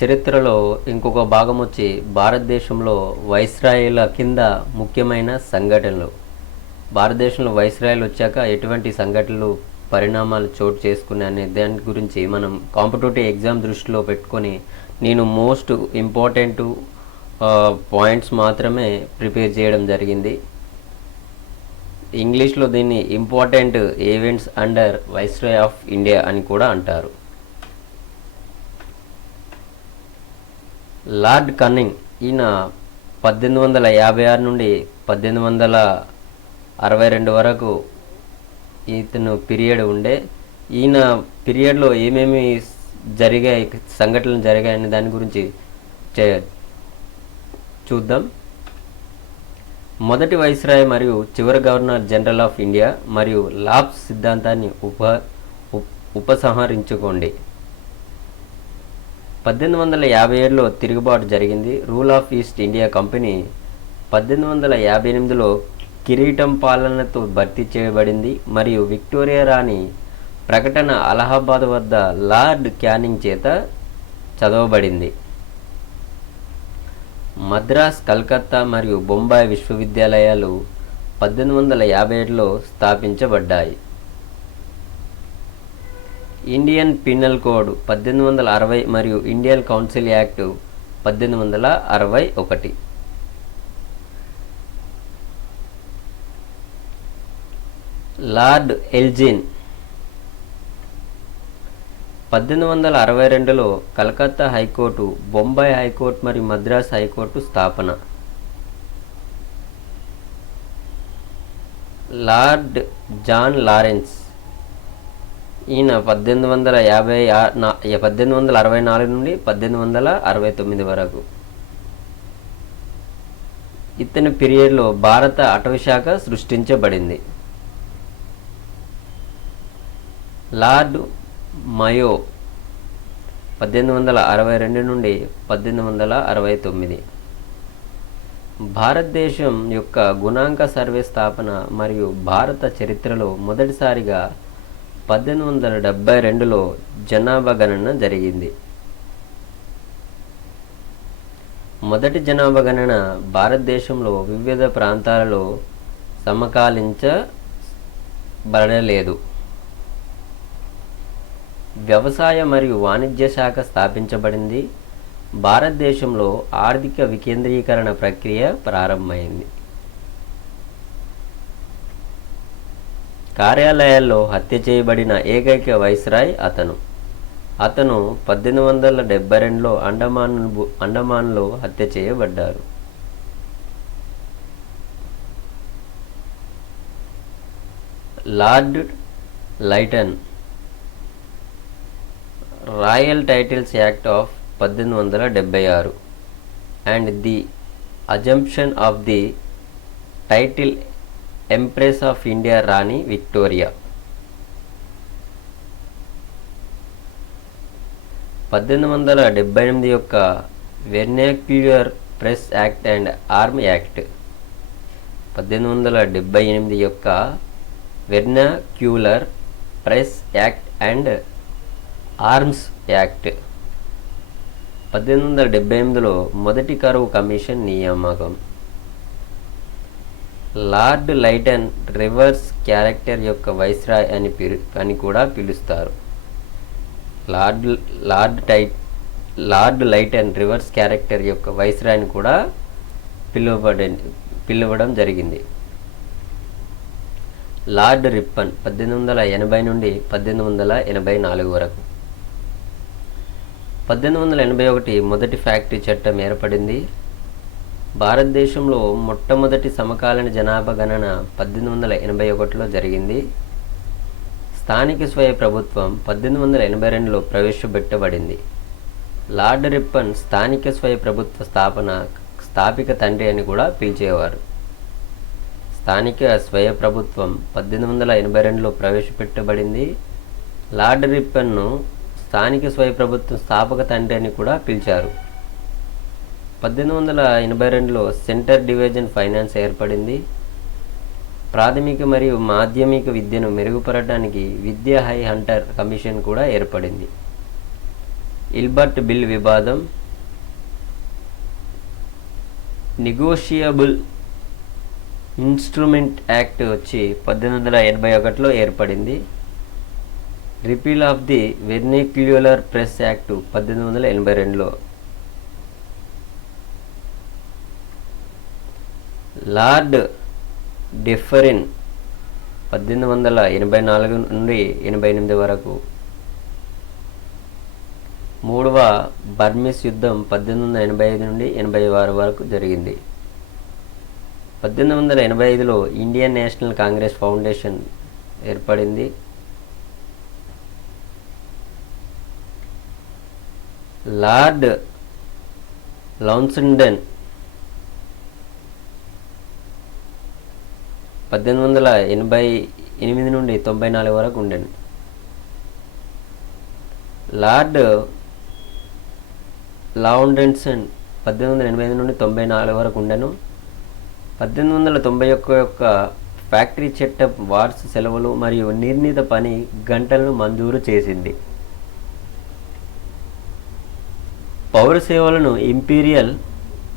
చరిత్రలో ఇంకొక భాగం వచ్చి భారతదేశంలో వైస్రాయిల కింద ముఖ్యమైన సంఘటనలు. భారతదేశంలో వైస్రాయిలు వచ్చాక ఎటువంటి సంఘటనలు పరిణామాలు చోటు చేసుకునే అనే దాని గురించి మనం కాంపిటేటివ్ ఎగ్జామ్ దృష్టిలో పెట్టుకొని నేను మోస్ట్ ఇంపార్టెంట్ పాయింట్స్ మాత్రమే ప్రిపేర్ చేయడం జరిగింది. ఇంగ్లీష్లో దీన్ని important events under viceroy of India అని కూడా అంటారు. లార్డ్ కన్నింగ్ ఈయన 1856 నుండి 1862 వరకు ఇతను పీరియడ్ ఉండే. ఈయన పీరియడ్లో ఏమేమి సంఘటనలు జరిగాయనే దాని గురించి చూద్దాం. మొదటి వైస్రాయ్ మరియు చివరి గవర్నర్ జనరల్ ఆఫ్ ఇండియా మరియు లాప్స్ సిద్ధాంతాన్ని ఉపసంహరించుకోండి. 1857లో తిరుగుబాటు జరిగింది. Rule of East India company 1858లో కిరీటం పాలనతో భర్తీ చేయబడింది మరియు విక్టోరియా రాణి ప్రకటన అలహాబాద్ వద్ద లార్డ్ క్యానింగ్ చేత చదవబడింది. మద్రాస్, కలకత్తా మరియు బొంబాయి విశ్వవిద్యాలయాలు 1857లో స్థాపించబడ్డాయి. ఇండియన్ పీనల్ కోడ్ 1860 మరియు Indian council act 1861. Lord Elgin 1862లో కలకత్తా హైకోర్టు, బొంబాయి హైకోర్టు మరియు మద్రాస్ హైకోర్టు స్థాపన. లార్డ్ జాన్ లారెన్స్ ఈయన 1864 నుండి 1869 వరకు. ఇతని పీరియడ్లో భారత అటవీ శాఖ సృష్టించబడింది. లార్డ్ మయో 1862 నుండి 1869. భారతదేశం యొక్క గుణాంక సర్వే స్థాపన మరియు భారత చరిత్రలో మొదటిసారిగా 1872లో జనాభా గణన జరిగింది. మొదటి జనాభా గణన భారతదేశంలో వివిధ ప్రాంతాలలో సమకాలించబడలేదు. వ్యవసాయ మరియు వాణిజ్య శాఖ స్థాపించబడింది. భారతదేశంలో ఆర్థిక వికేంద్రీకరణ ప్రక్రియ ప్రారంభమైంది. కార్యాలయాల్లో హత్య చేయబడిన ఏకైక వైస్రాయ్ అతను 1872లో అండమాన్లో హత్య చేయబడ్డారు. Lord Lytton royal titles act of 1876 and the assumption of the title empress of India రాణి విక్టోరియా. 1878 యొక్క vernacular press act and arm act. 1878 యొక్క vernacular press act and arms act. 1878లో మొదటి కరువు కమిషన్ నియామకం. లార్డ్ లైటన్ రివర్స్ క్యారెక్టర్ యొక్క viceroy అని కూడా పిలుస్తారు. లార్డ్ లైటన్ రివర్స్ క్యారెక్టర్ యొక్క వైస్రాయ్ అని కూడా పిలవడం జరిగింది. లార్డ్ రిప్పన్ 1880 నుండి 1884 వరకు. 1881 మొదటి ఫ్యాక్టరీ చట్టం ఏర్పడింది. భారతదేశంలో మొట్టమొదటి సమకాలీన జనాభా గణన 1881లో జరిగింది. స్థానిక స్వయ ప్రభుత్వం 1882లో ప్రవేశపెట్టబడింది. లార్డ్ రిప్పన్ స్థానిక స్వయ ప్రభుత్వ స్థాపిక తండ్రి అని కూడా పిలిచేవారు. స్థానిక స్వయ ప్రభుత్వం 1882లో ప్రవేశపెట్టబడింది. లార్డ్ రిప్పన్ను స్థానిక స్వయ ప్రభుత్వం స్థాపక తండ్రి అని కూడా పిలిచారు. 1882లో సెంటర్ డివిజన్ ఫైనాన్స్ ఏర్పడింది. ప్రాథమిక మరియు మాధ్యమిక విద్యను మెరుగుపరచడానికి విద్యా హై హంటర్ కమిషన్ కూడా ఏర్పడింది. ఇల్బర్ట్ బిల్ వివాదం. నెగోషియబుల్ ఇన్స్ట్రుమెంట్ యాక్ట్ వచ్చి 1881లో ఏర్పడింది. Repeal of the vernacular press act 1882లో. లార్డ్ డెఫరిన్ 1884 నుండి 88 వరకు. మూడవ బర్మీస్ యుద్ధం 1885 నుండి 86 వరకు జరిగింది. 1885లో ఇండియన్ నేషనల్ కాంగ్రెస్ ఫౌండేషన్ ఏర్పడింది. లార్డ్ లౌన్సెండన్ 1888 నుండి 94 వరకు ఉండేది. లార్డ్ లౌన్సెండన్ 1885 నుండి 94 వరకు ఉండెను. 1891 యొక్క ఫ్యాక్టరీ చట్టం వార్స్ సెలవులు మరియు నిర్ణీత పని గంటలను మంజూరు చేసింది. పౌర సేవలను ఇంపీరియల్,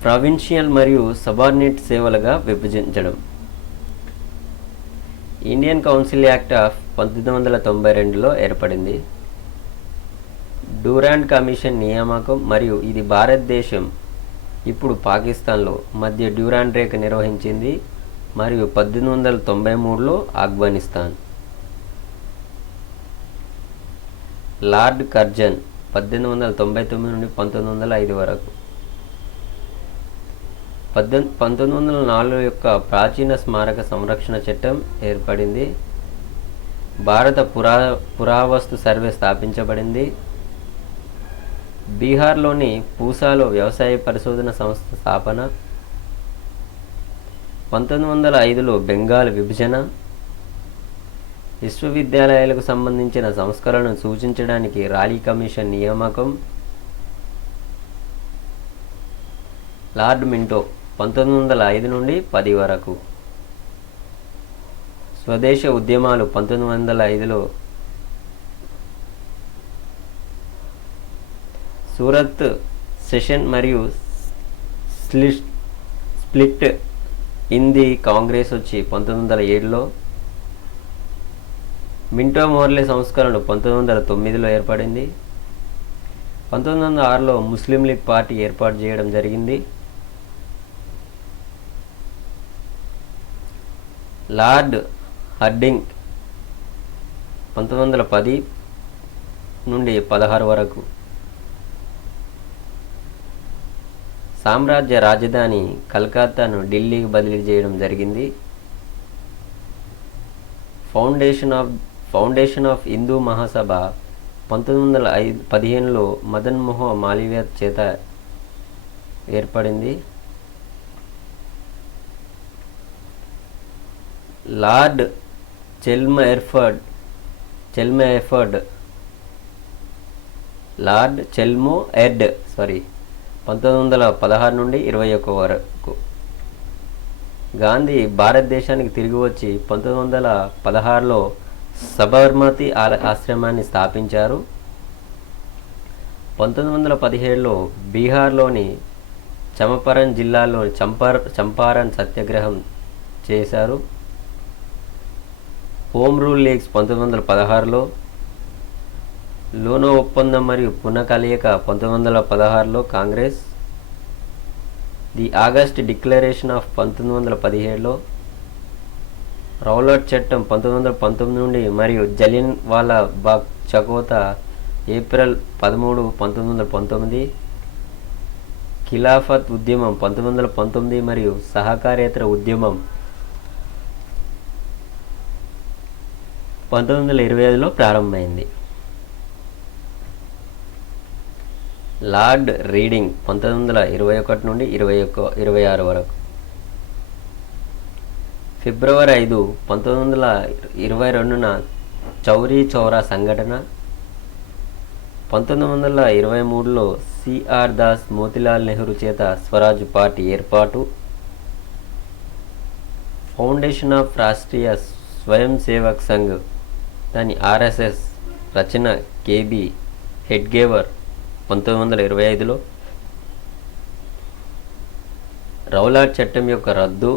ప్రావిన్షియల్ మరియు సబార్డినేట్ సేవలుగా విభజించడం. ఇండియన్ కౌన్సిల్ యాక్ట్ ఆఫ్ 1892లో ఏర్పడింది. డ్యూరాండ్ కమిషన్ నియామకం మరియు ఇది భారతదేశం, ఇప్పుడు పాకిస్తాన్లో మధ్య డ్యూరాండ్ రేఖ నిర్వహించింది మరియు 1893లో ఆఫ్ఘనిస్తాన్. లార్డ్ కర్జన్ 1899 నుండి 1905 వరకు. 1904 యొక్క ప్రాచీన స్మారక సంరక్షణ చట్టం ఏర్పడింది. భారత పురావస్తు సర్వే స్థాపించబడింది. బీహార్లోని పూసాలో వ్యవసాయ పరిశోధన సంస్థ స్థాపన. 1905లో బెంగాల్ విభజన. విశ్వవిద్యాలయాలకు సంబంధించిన సంస్కరణను సూచించడానికి రాలీ కమిషన్ నియామకం. లార్డ్ మింటో 1905 నుండి 10 వరకు. స్వదేశ ఉద్యమాలు 1905లో సూరత్ సెషన్ మరియు స్ప్లిట్ ఇన్ ది కాంగ్రెస్ వచ్చి 1907లో. మింటో మోర్లే సంస్కరణలు 1909లో ఏర్పడింది. 1906లో ముస్లిం లీగ్ పార్టీ ఏర్పాటు చేయడం జరిగింది. లార్డ్ హర్డింగ్ 1910 నుండి 16 వరకు. సామ్రాజ్య రాజధాని కలకత్తాను ఢిల్లీకి బదిలీ చేయడం జరిగింది. ఫౌండేషన్ ఆఫ్ హిందూ మహాసభ 1915లో మదన్ మోహన్ మాలవీయ చేత ఏర్పడింది. లార్డ్ చెల్మోఎఫర్డ్ 1916 నుండి 21 వరకు. గాంధీ భారతదేశానికి తిరిగి వచ్చి 1916లో సబర్మతి ఆశ్రమాన్ని స్థాపించారు. 1917లో బీహార్లోని చంపారణ్ జిల్లాలో చంపారణ్ సత్యాగ్రహం చేశారు. హోమ్ రూల్ లీగ్స్ 1916లో. లోనో ఒప్పందం మరియు పునఃకలయిక 1916లో Congress. The August declaration of 1917లో. రౌలట్ చట్టం 1919 నుండి మరియు జలియన్ వాలా బాగ్ చకోత ఏప్రిల్ 13, 1919. ఖిలాఫత్ ఉద్యమం 1919 మరియు సహకారేతర ఉద్యమం 1925లో ప్రారంభమైంది. లార్డ్ రీడింగ్ 1921 నుండి 26 వరకు. ఫిబ్రవరి 5, 1922న చౌరీ చౌరా సంఘటన. 1923లో సిఆర్ దాస్ మోతిలాల్ నెహ్రూ చేత స్వరాజ్ పార్టీ ఏర్పాటు. ఫౌండేషన్ ఆఫ్ రాష్ట్రీయ స్వయం సేవక్ సంఘ్ దాని ఆర్ఎస్ఎస్ రచన కేబి హెడ్గేవర్ 1925లో, రౌలాట్ చట్టం యొక్క రద్దు,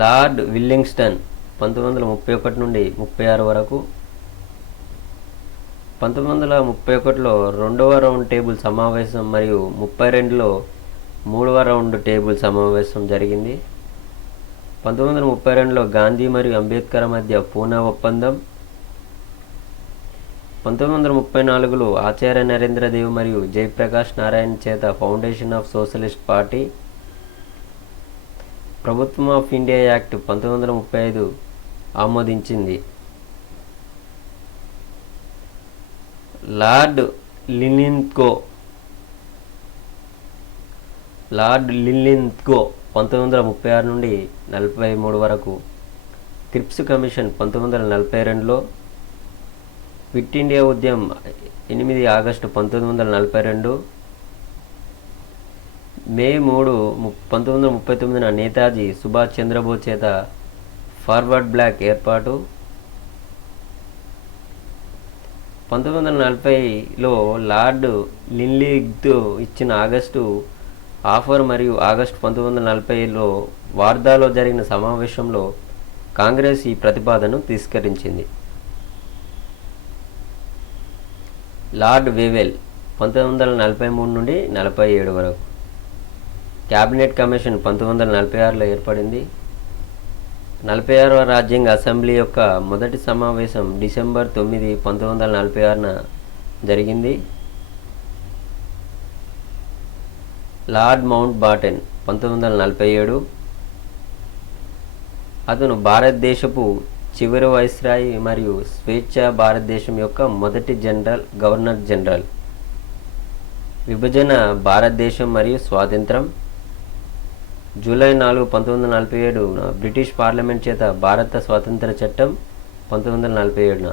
లార్డ్ విల్లింగ్స్టన్ 1931 నుండి 36 వరకు, 1931లో రెండవ రౌండ్ టేబుల్ సమావేశం మరియు 32లో మూడవ రౌండ్ టేబుల్ సమావేశం జరిగింది. 1932లో గాంధీ మరియు అంబేద్కర్ మధ్య పూనా ఒప్పందం, 1934లో ఆచార్య నరేంద్రదేవ్ మరియు జయప్రకాష్ నారాయణ్ చేత ఫౌండేషన్ ఆఫ్ సోషలిస్ట్ పార్టీ, ప్రభుత్వం ఆఫ్ ఇండియా యాక్ట్ 1935 ఆమోదించింది. లార్డ్ లిన్లిత్గో 1936 నుండి 43 వరకు, క్రిప్స్ కమిషన్ 1942లో, క్విట్ ఇండియా ఉద్యమం 8 ఆగస్టు 1942, మే 3, 1939న నేతాజీ సుభాష్ చంద్రబోస్ చేత ఫార్వర్డ్ బ్లాక్ ఏర్పాటు, 1940లో లార్డ్ లిన్లిత్గో ఇచ్చిన ఆగస్టు ఆఫర్ మరియు ఆగస్టు 1940లో వార్ధాలో జరిగిన సమావేశంలో కాంగ్రెస్ ఈ ప్రతిపాదనను తిరస్కరించింది. లార్డ్ వేవెల్ 1943 నుండి 47 వరకు, క్యాబినెట్ కమిషన్ 1946లో ఏర్పడింది. 46వ రాజ్యాంగ అసెంబ్లీ యొక్క మొదటి సమావేశం డిసెంబర్ 9, 1946న జరిగింది. లార్డ్ మౌంట్ బాటన్ 1947, అతను భారతదేశపు చివరి వైస్రాయ్ మరియు స్వేచ్ఛ భారతదేశం యొక్క మొదటి గవర్నర్ జనరల్. విభజన భారతదేశం మరియు స్వాతంత్రం. జూలై 4, 1947 బ్రిటిష్ పార్లమెంట్ చేత భారత స్వాతంత్ర చట్టం 1947